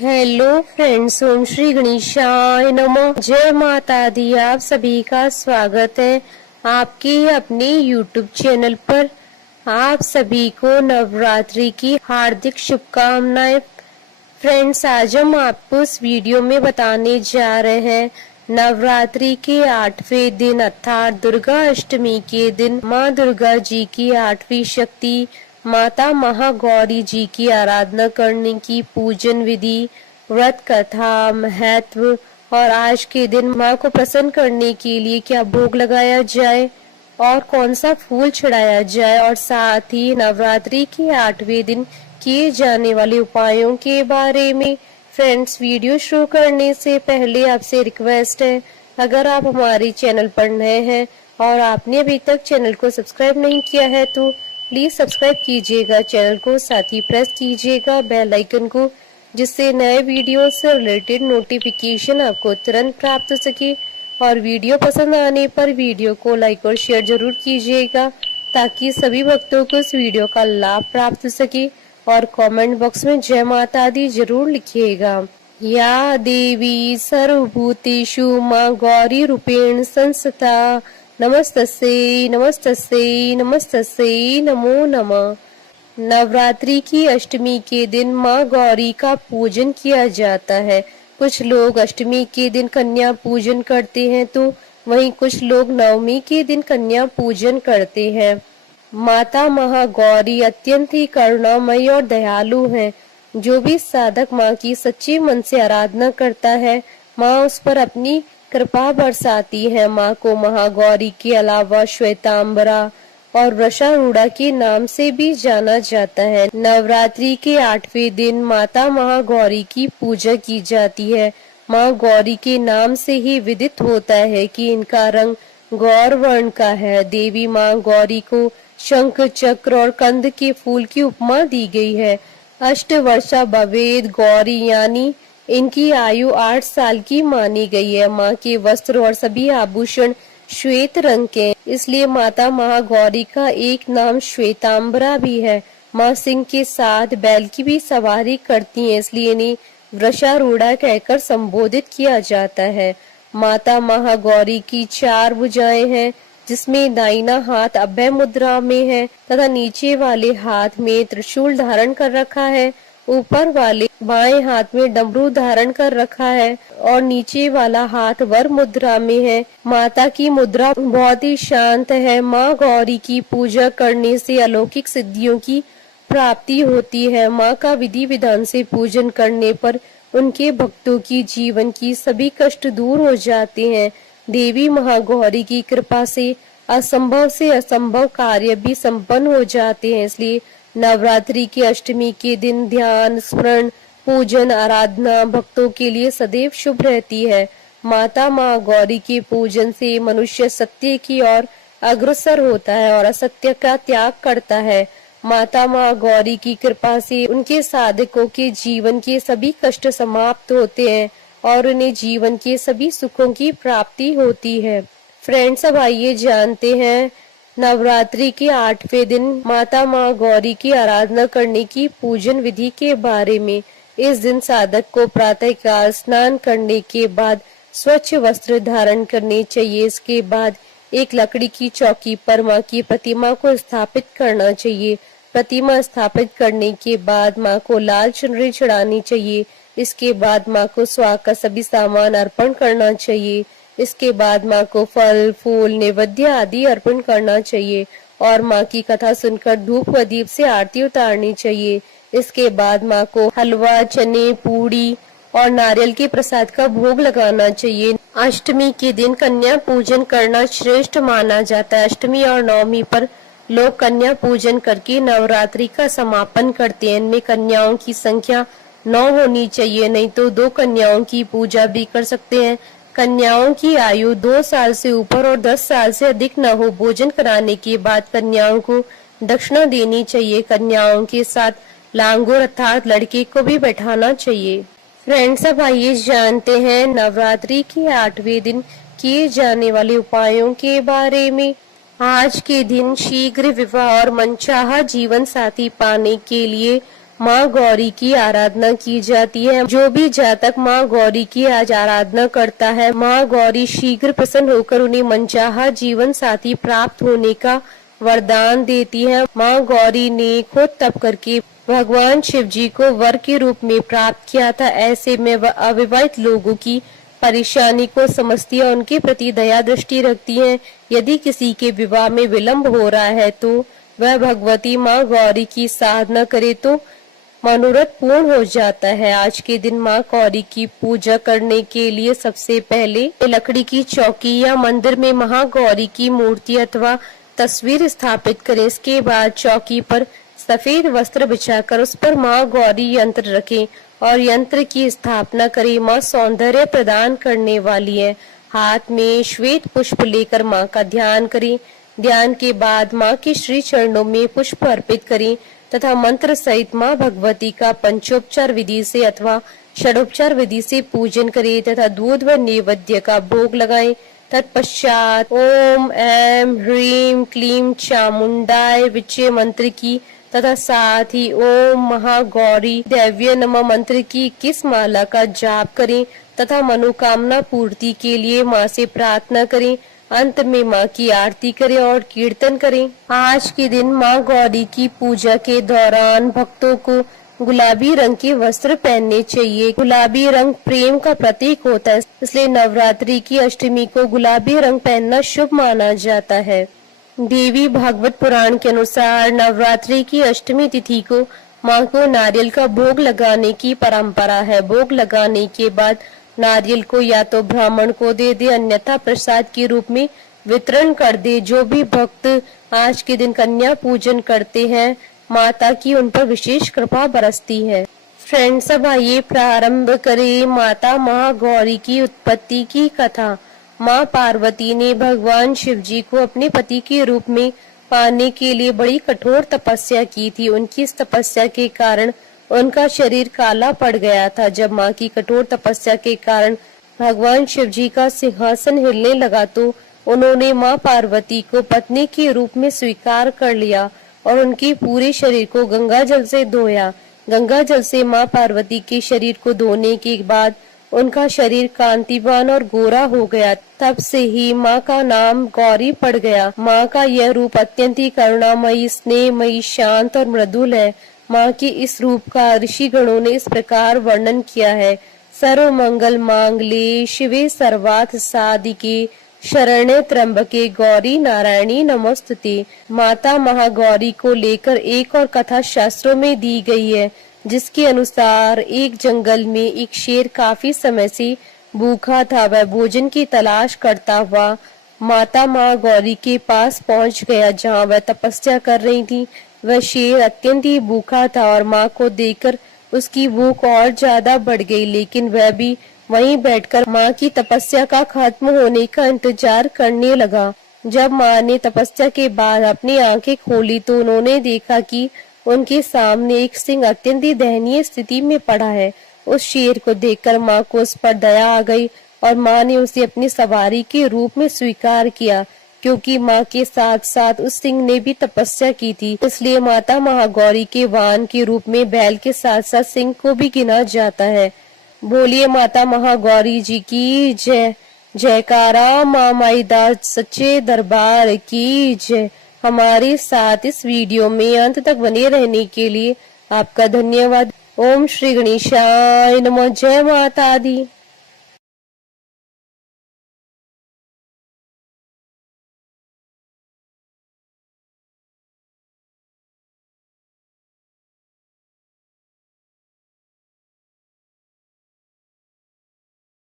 Hello friends, ओम श्री गणेशाय नमः। जय माता दी। आप सभी का स्वागत है आपके अपने यूट्यूब चैनल पर। आप सभी को नवरात्रि की हार्दिक शुभकामनाएं। फ्रेंड्स, आज हम आपको इस वीडियो में बताने जा रहे हैं नवरात्रि के 8वें दिन अर्थात दुर्गा अष्टमी के दिन माँ दुर्गा जी की 8वीं शक्ति माता महागौरी जी की आराधना करने की पूजन विधि, व्रत कथा, महत्व और आज के दिन माँ को प्रसन्न करने के लिए क्या भोग लगाया जाए और कौन सा फूल चढ़ाया जाए और साथ ही नवरात्रि के 8वें दिन किए जाने वाले उपायों के बारे में। फ्रेंड्स, वीडियो शुरू करने से पहले आपसे रिक्वेस्ट है, अगर आप हमारे चैनल पर नए हैं और आपने अभी तक चैनल को सब्सक्राइब नहीं किया है तो प्लीज सब्सक्राइब कीजिएगा चैनल को, साथ ही प्रेस कीजिएगा बेल आइकन को, जिससे नए वीडियो से रिलेटेड नोटिफिकेशन आपको तुरंत प्राप्त हो सके। और वीडियो पसंद आने पर वीडियो को लाइक और शेयर जरूर कीजिएगा ताकि सभी भक्तों को इस वीडियो का लाभ प्राप्त हो सके। और कमेंट बॉक्स में जय माता दी जरूर लिखिएगा। या देवी सर्वभूतेषु माँ गौरी रूपेण संस्थिता नमस्तस्यै नमस्तस्यै नमस्तस्यै नमो नमः। नवरात्रि की अष्टमी के दिन माँ गौरी का पूजन किया जाता है। कुछ लोग अष्टमी के दिन कन्या पूजन करते हैं तो वहीं कुछ लोग नवमी के दिन कन्या पूजन करते हैं। माता महागौरी अत्यंत ही करुणामयी और दयालु हैं। जो भी साधक माँ की सच्चे मन से आराधना करता है, माँ उस पर अपनी कृपा बरसाती है। माँ को महागौरी के अलावा श्वेतांबरा और वृषारूढ़ा के नाम से भी जाना जाता है। नवरात्रि के 8वें दिन माता महागौरी की पूजा की जाती है। माँ गौरी के नाम से ही विदित होता है कि इनका रंग गौर वर्ण का है। देवी माँ गौरी को शंख, चक्र और कंद के फूल की उपमा दी गई है। अष्टवर्षा भवेद गौरी यानी इनकी आयु 8 साल की मानी गई है। माँ के वस्त्र और सभी आभूषण श्वेत रंग के, इसलिए माता महागौरी का एक नाम श्वेतांबरा भी है। माँ सिंह के साथ बैल की भी सवारी करती हैं, इसलिए इन्हें वृषारूढ़ा कहकर संबोधित किया जाता है। माता महागौरी की 4 भुजाएं हैं, जिसमें दाहिना हाथ अभय मुद्रा में है तथा नीचे वाले हाथ में त्रिशूल धारण कर रखा है। ऊपर वाले बाएं हाथ में डमरू धारण कर रखा है और नीचे वाला हाथ वर मुद्रा में है। माता की मुद्रा बहुत ही शांत है। माँ गौरी की पूजा करने से अलौकिक सिद्धियों की प्राप्ति होती है। माँ का विधि विधान से पूजन करने पर उनके भक्तों की जीवन की सभी कष्ट दूर हो जाते हैं। देवी महागौरी की कृपा से असंभव से असंभव कार्य भी संपन्न हो जाते हैं। इसलिए नवरात्रि की अष्टमी के दिन ध्यान, स्मरण, पूजन, आराधना भक्तों के लिए सदैव शुभ रहती है। माता माँ गौरी के पूजन से मनुष्य सत्य की ओर अग्रसर होता है और असत्य का त्याग करता है। माता माँ गौरी की कृपा से उनके साधकों के जीवन के सभी कष्ट समाप्त होते हैं और उन्हें जीवन के सभी सुखों की प्राप्ति होती है। फ्रेंड्स, अब आइए जानते हैं नवरात्रि के 8वें दिन माता माँ गौरी की आराधना करने की पूजन विधि के बारे में। इस दिन साधक को प्रातःकाल स्नान करने के बाद स्वच्छ वस्त्र धारण करने चाहिए। इसके बाद एक लकड़ी की चौकी पर माँ की प्रतिमा को स्थापित करना चाहिए। प्रतिमा स्थापित करने के बाद माँ को लाल चुनरी चढ़ानी चाहिए। इसके बाद माँ को स्वाग का सभी सामान अर्पण करना चाहिए। इसके बाद माँ को फल, फूल, नैवेद्य आदि अर्पण करना चाहिए और माँ की कथा सुनकर धूप व दीप से आरती उतारनी चाहिए। इसके बाद माँ को हलवा, चने, पूड़ी और नारियल के प्रसाद का भोग लगाना चाहिए। अष्टमी के दिन कन्या पूजन करना श्रेष्ठ माना जाता है। अष्टमी और नवमी पर लोग कन्या पूजन करके नवरात्रि का समापन करते हैं। इनमें कन्याओं की संख्या 9 होनी चाहिए, नहीं तो 2 कन्याओं की पूजा भी कर सकते हैं। कन्याओं की आयु 2 साल से ऊपर और 10 साल से अधिक न हो। भोजन कराने के बाद कन्याओं को दक्षिणा देनी चाहिए। कन्याओं के साथ लांगुर अर्थात लड़के को भी बैठाना चाहिए। फ्रेंड्स, अब आइए जानते हैं नवरात्रि के 8वें दिन किए जाने वाले उपायों के बारे में। आज के दिन शीघ्र विवाह और मनचाहा जीवन साथी पाने के लिए माँ गौरी की आराधना की जाती है। जो भी जातक माँ गौरी की आज आराधना करता है, माँ गौरी शीघ्र प्रसन्न होकर उन्हें मनचाहा जीवन साथी प्राप्त होने का वरदान देती है। माँ गौरी ने खुद तप करके भगवान शिव जी को वर के रूप में प्राप्त किया था। ऐसे में वह अविवाहित लोगों की परेशानी को समझती है, उनके प्रति दया दृष्टि रखती है। यदि किसी के विवाह में विलंब हो रहा है तो वह भगवती माँ गौरी की साधना करे तो मनोरथ पूर्ण हो जाता है। आज के दिन माँ गौरी की पूजा करने के लिए सबसे पहले लकड़ी की चौकी या मंदिर में महागौरी की मूर्ति अथवा तस्वीर स्थापित करें। इसके बाद चौकी पर सफेद वस्त्र बिछाकर उस पर माँ गौरी यंत्र रखें और यंत्र की स्थापना करें। माँ सौंदर्य प्रदान करने वाली है। हाथ में श्वेत पुष्प लेकर माँ का ध्यान करें। ध्यान के बाद माँ के श्री चरणों में पुष्प अर्पित करें तथा मंत्र सहित माँ भगवती का पंचोपचार विधि से अथवा षडोपचार विधि से पूजन करें तथा दूध व नैवेद्य का भोग लगाएं। तत्पश्चात ओम ऐं ह्रीं क्लीं चामुंडाय विचे मंत्र की तथा साथ ही ओम महागौरी दैव्य नमः मंत्र की 21 माला का जाप करें तथा मनोकामना पूर्ति के लिए माँ से प्रार्थना करें। अंत में माँ की आरती करें और कीर्तन करें। आज के दिन माँ गौरी की पूजा के दौरान भक्तों को गुलाबी रंग के वस्त्र पहनने चाहिए। गुलाबी रंग प्रेम का प्रतीक होता है, इसलिए नवरात्रि की अष्टमी को गुलाबी रंग पहनना शुभ माना जाता है। देवी भागवत पुराण के अनुसार नवरात्रि की अष्टमी तिथि को माँ को नारियल का भोग लगाने की परंपरा है। भोग लगाने के बाद नारियल को या तो ब्राह्मण को दे दे, अन्यथा प्रसाद के रूप में वितरण कर दे। जो भी भक्त आज के दिन कन्या पूजन करते हैं, माता की उन पर विशेष कृपा बरसती है। फ्रेंड्स, अब आइए प्रारंभ करें माता महागौरी की उत्पत्ति की कथा। माँ पार्वती ने भगवान शिव जी को अपने पति के रूप में पाने के लिए बड़ी कठोर तपस्या की थी। उनकी इस तपस्या के कारण उनका शरीर काला पड़ गया था। जब माँ की कठोर तपस्या के कारण भगवान शिव जी का सिंहासन हिलने लगा तो उन्होंने माँ पार्वती को पत्नी के रूप में स्वीकार कर लिया और उनके पूरे शरीर को गंगा जल से धोया। गंगा जल से माँ पार्वती के शरीर को धोने के बाद उनका शरीर कांतिवान और गोरा हो गया। तब से ही माँ का नाम गौरी पड़ गया। माँ का यह रूप अत्यंत ही करुणामयी, स्नेहमयी, शांत और मृदुल है। माँ के इस रूप का ऋषि गणों ने इस प्रकार वर्णन किया है। सर्व मंगल मांगल्ये शिवे सर्वार्थ साधिके शरण्ये त्र्यंबके गौरी नारायणी नमोस्तुते। माता महागौरी को लेकर एक और कथा शास्त्रों में दी गई है, जिसके अनुसार एक जंगल में एक शेर काफी समय से भूखा था। वह भोजन की तलाश करता हुआ माता महागौरी के पास पहुंच गया, जहां वह तपस्या कर रही थी। वह शेर अत्यंत ही भूखा था और माँ को देखकर उसकी भूख और ज्यादा बढ़ गई, लेकिन वह भी वहीं बैठकर माँ की तपस्या का खत्म होने का इंतजार करने लगा। जब माँ ने तपस्या के बाद अपनी आंखें खोली तो उन्होंने देखा कि उनके सामने एक सिंह अत्यंत ही दयनीय स्थिति में पड़ा है। उस शेर को देखकर माँ को उस पर दया आ गई और माँ ने उसे अपनी सवारी के रूप में स्वीकार किया। क्योंकि माँ के साथ साथ उस सिंह ने भी तपस्या की थी, इसलिए माता महागौरी के वाहन के रूप में बैल के साथ साथ सिंह को भी गिना जाता है। बोलिए माता महागौरी जी की जय। जयकारा माँ माई दास सच्चे दरबार की जय। हमारे साथ इस वीडियो में अंत तक बने रहने के लिए आपका धन्यवाद। ओम श्री गणेशाय नमः। जय माता दी।